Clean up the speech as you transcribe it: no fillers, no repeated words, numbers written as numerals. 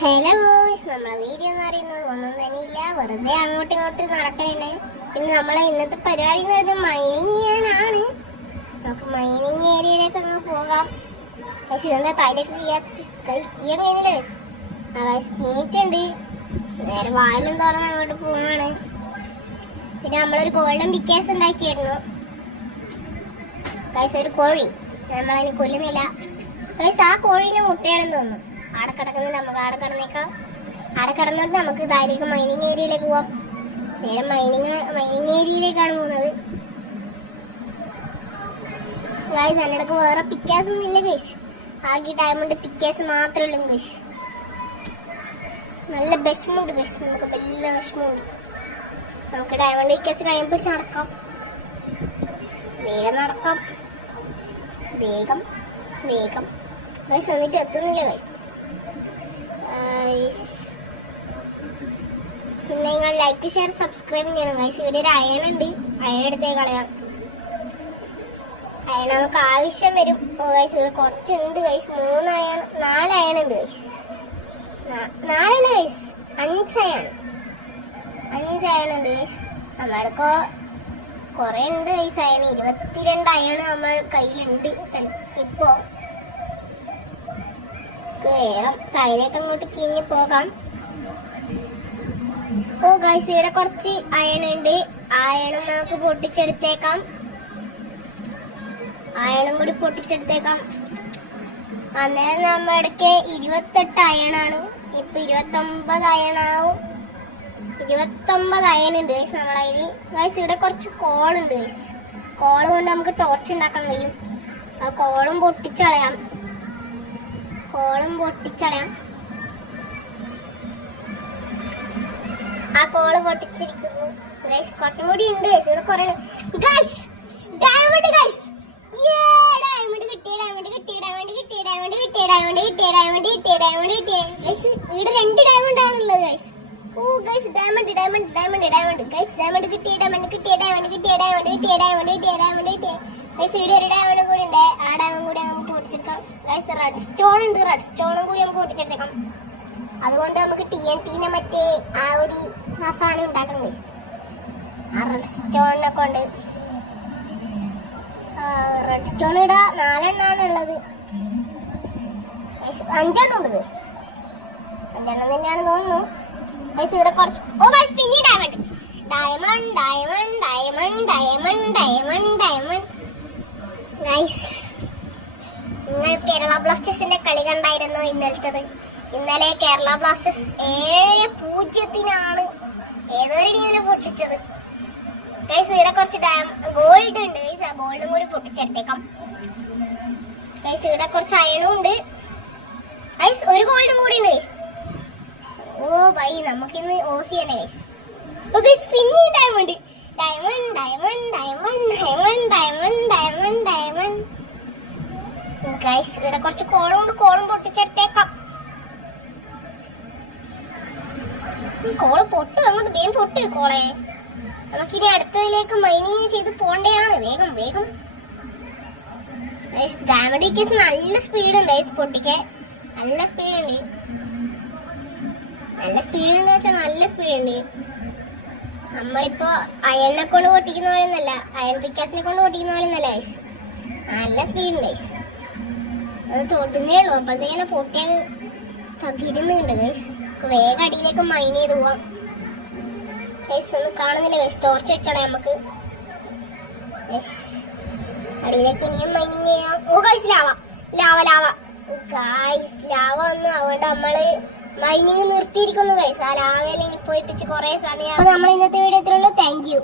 Hello ഗോയ്സ്, നമ്മളെ video എന്ന് പറയുന്നത് ഒന്നും തന്നെയില്ല, വെറുതെ അങ്ങോട്ടും ഇങ്ങോട്ടും നടക്കണേ. പിന്നെ നമ്മളെ ഇന്നത്തെ പരിപാടി എന്ന് പറയുന്നത് മൈനിങ് ചെയ്യാനാണ്. നമുക്ക് മൈനിങ് ഏരിയയിലേക്ക് അങ്ങ് പോകാം. പക്ഷെ ഇതെന്താ തൈലൊക്കെ കീറില്ല. കീറ്റുണ്ട്, നേരെ വാലും തുറന്ന് അങ്ങോട്ട് പോവാണ്. പിന്നെ നമ്മളൊരു ഗോൾഡൻ പിക്കേഴ്സ് ഉണ്ടാക്കിയായിരുന്നു ഗൈസ്, ഒരു കോഴി. നമ്മളതിന് കൊല്ലുന്നില്ല ഗൈസ്. ആ കോഴീനെ മുട്ടയാണെന്ന് തോന്നുന്നു. ആടെ കിടക്കുന്നില്ല, നമുക്ക് ആടെ കിടന്നേക്കാം. ആടെ കിടന്നോട്ട് നമുക്ക് താഴേക്ക് മൈനിങ് ഏരിയയിലേക്ക് പോവാം. നേരെ മൈനിങ് ഏരിയയിലേക്കാണ് പോകുന്നത് ഗൈസ്. എൻ്റെ അടുക്ക് വേറെ പിക്കേഴ്സ് ഒന്നും ഇല്ല ഗൈസ്. ആകെ ഡയമണ്ട് പിക്കേഴ്സ് മാത്രമേ ഉള്ളൂ ഗൈസ്. നല്ല വിഷമമുണ്ട് ഗൈസ്, നമുക്ക് വലിയ വിഷമമുണ്ട്. നമുക്ക് ഡയമണ്ട് പിക്കേഴ്സ് കൈ പിടിച്ച് നടക്കാം. വേഗം നടക്കാം, വേഗം വേഗം ഗൈസ്. എന്നിട്ട് എത്തുന്നില്ല ഗൈസ്. പിന്നെ നിങ്ങൾ ലൈക്ക്, ഷെയർ, സബ്സ്ക്രൈബ് ചെയ്യണം ഗൈസ്. ഇവിടെ ഒരു അയൺ ഉണ്ട്, അയൺ എടുത്തേക്ക് കളയാം. അയൺ നമുക്ക് ആവശ്യം വരും ഗൈസ്. ഇവിടെ കുറച്ചുണ്ട് ഗൈസ്. 4 അയൺ ഉണ്ട് ഗൈസ്. 4 ഗൈസ്, 5 അയൺ ഉണ്ട് ഗൈസ്. നമ്മൾക്ക് കുറെ ഉണ്ട് ഗൈസ് അയൺ. 22 അയൺ നമ്മൾ കയ്യിലുണ്ട് ഇപ്പോ. വേഗം കയ്യിലേക്ക് അങ്ങോട്ട് കിഞ്ഞ് പോകാം. ഓ ഗൈസ്, ഇവിടെ കുറച്ച് അയൺ ഉണ്ട്. അയണും നമുക്ക് പൊട്ടിച്ചെടുത്തേക്കാം. അയണും കൂടി പൊട്ടിച്ചെടുത്തേക്കാം. അന്നേരം നമ്മുടെ 28 അയണാണ്. ഇപ്പൊ 29 അയണാവും. 29 അയൺ ഉണ്ട് ഗൈസ് നമ്മളതിൽ. ഗൈസ് ഇവിടെ കുറച്ച് കോളുണ്ട് ഗൈസ്. കോള് കൊണ്ട് നമുക്ക് ടോർച്ച് ഉണ്ടാക്കാൻ കഴിയും. ആ കോളും പൊട്ടിച്ചളയാം. ആ കോള് പൊട്ടിച്ചിരിക്കുന്നു ഗൈസ്. കുറച്ചും കൂടി ഉണ്ട് ഗൈസ്. ഇവിടെ കുറെ ഗൈസ്. Diamond guys. ഡയമണ്ട് കിട്ടി ഗൈസ്. ഇവിടെ 2 ഡയമണ്ട് ആണുള്ളത് ഗൈസ്. ഓ ഗൈസ്, ഡയമണ്ട് ഗൈസ്. ഡയമണ്ട് കിട്ടി ഗൈസ്. ഇവിടെ ഒരു ഡയമണ്ട് കൂടി ഉണ്ട്. ആ ഡയമണ്ട് കൂടി നമുക്ക് പൊട്ടിച്ചെടുക്കാം ഗൈസ്. റെഡ് സ്റ്റോൺ ഉണ്ട്, റെഡ് സ്റ്റോണും കൂടി നമുക്ക് പൊട്ടിച്ചെടുത്തേക്കാം. അതുകൊണ്ട് നമുക്ക് TNT മറ്റേ ആ ഒരു സാധനം ഉണ്ടാക്കുന്നത്. ആ റെഡ് സ്റ്റോണിനെ കൊണ്ട് റെഡ് സ്റ്റോൺ ഇടാ 4 എണ്ണമാണ് ഉള്ളത്. 5 എണ്ണം ഉണ്ട് ഗൈസ്. 5 എണ്ണം തന്നെയാണ് തോന്നുന്നു ഗൈസ്. ഇവിടെ കുറച്ച് ഓ ഗൈസ്, പിന്നെ ഡയമണ്ട് ഗൈസ്. നിങ്ങൾ കേരള ബ്ലാസ്റ്റേഴ്സിന്റെ കളി കണ്ടായിരുന്നു ഇന്നലത്തത്? ഇന്നലെ കേരള ബ്ലാസ്റ്റേഴ്സ് 7-0 ഏതൊരു ടീമിനെ പൊട്ടിച്ചത് ഗൈസ്. ഇവിടെ കുറച്ച് ഗോൾഡ് ഉണ്ട് ഗൈസ്. ആ ഗോൾഡും കൂടി പൊട്ടിച്ചെടുത്തേക്കാം ഗൈസ്. ഇവിടെ കുറച്ച് അയണും ഉണ്ട് ഗൈസ്. ഒരു ഗോൾഡും കൂടി ഉണ്ട്. ഓ ബൈ, നമുക്കിന്ന് ഓസി തന്നെ ഗൈസ്. ഓ ഗൈസ്, പിന്നെ ഡയമണ്ട് ഗൈസ്. ഇവിടെ കുറച്ച് കോളും പൊട്ടിച്ചെടുത്തേക്കാം. കോള് പൊട്ട്, അങ്ങോട്ട് വേഗം പൊട്ട് കോളെ. നമുക്കിനി അടുത്തതിലേക്ക് മൈനിങ് ചെയ്ത് പോണ്ടയാണ്. വേഗം ഡയമണ്ട് കേസ്. നല്ല സ്പീഡ് ഉണ്ട് ഗൈസ് പൊട്ടിക്കാൻ. നല്ല സ്പീഡ് ഉണ്ട് വെച്ചാൽ നല്ല സ്പീഡ് ഉണ്ട്. നമ്മളിപ്പോ അയണിനെ കൊണ്ട് പൊട്ടിക്കുന്ന പോലെയൊന്നല്ല, അയൺ പിക്കാസിനെ കൊണ്ട് പൊട്ടിക്കുന്ന പോലെയൊന്നല്ല ഗൈസ്. നല്ല സ്പീഡ് ഉണ്ട് ഗൈസ്. അത് തൊടുന്നേ ഉള്ളൂ, അപ്പോഴത്തേക്കാണ് പൊട്ടിയാൽ തകിരുന്നുണ്ട് ഗൈസ്. വേഗം അടിയിലേക്ക് മൈൻ ചെയ്ത് പോവാം ഗൈസ്. ഒന്നും കാണുന്നില്ല ഗൈസ്. ടോർച്ച് വെച്ചോളെ നമുക്ക് അടിയിലേക്ക് ഇനിയും മൈനിങ് ചെയ്യാം. ഓ ഗൈസ്, ലാവ ഗൈസ്. ലാവ ഒന്നും അതുകൊണ്ട് നമ്മള് മൈനിങ് നിർത്തിയിരിക്കുന്നു ഗൈസ്. ആ ലാവയിൽ ഇനി പോയിപ്പിച്ച് കുറെ സമയം. നമ്മൾ ഇന്നത്തെ വീഡിയോ എത്രയുള്ളൂ. Thank you.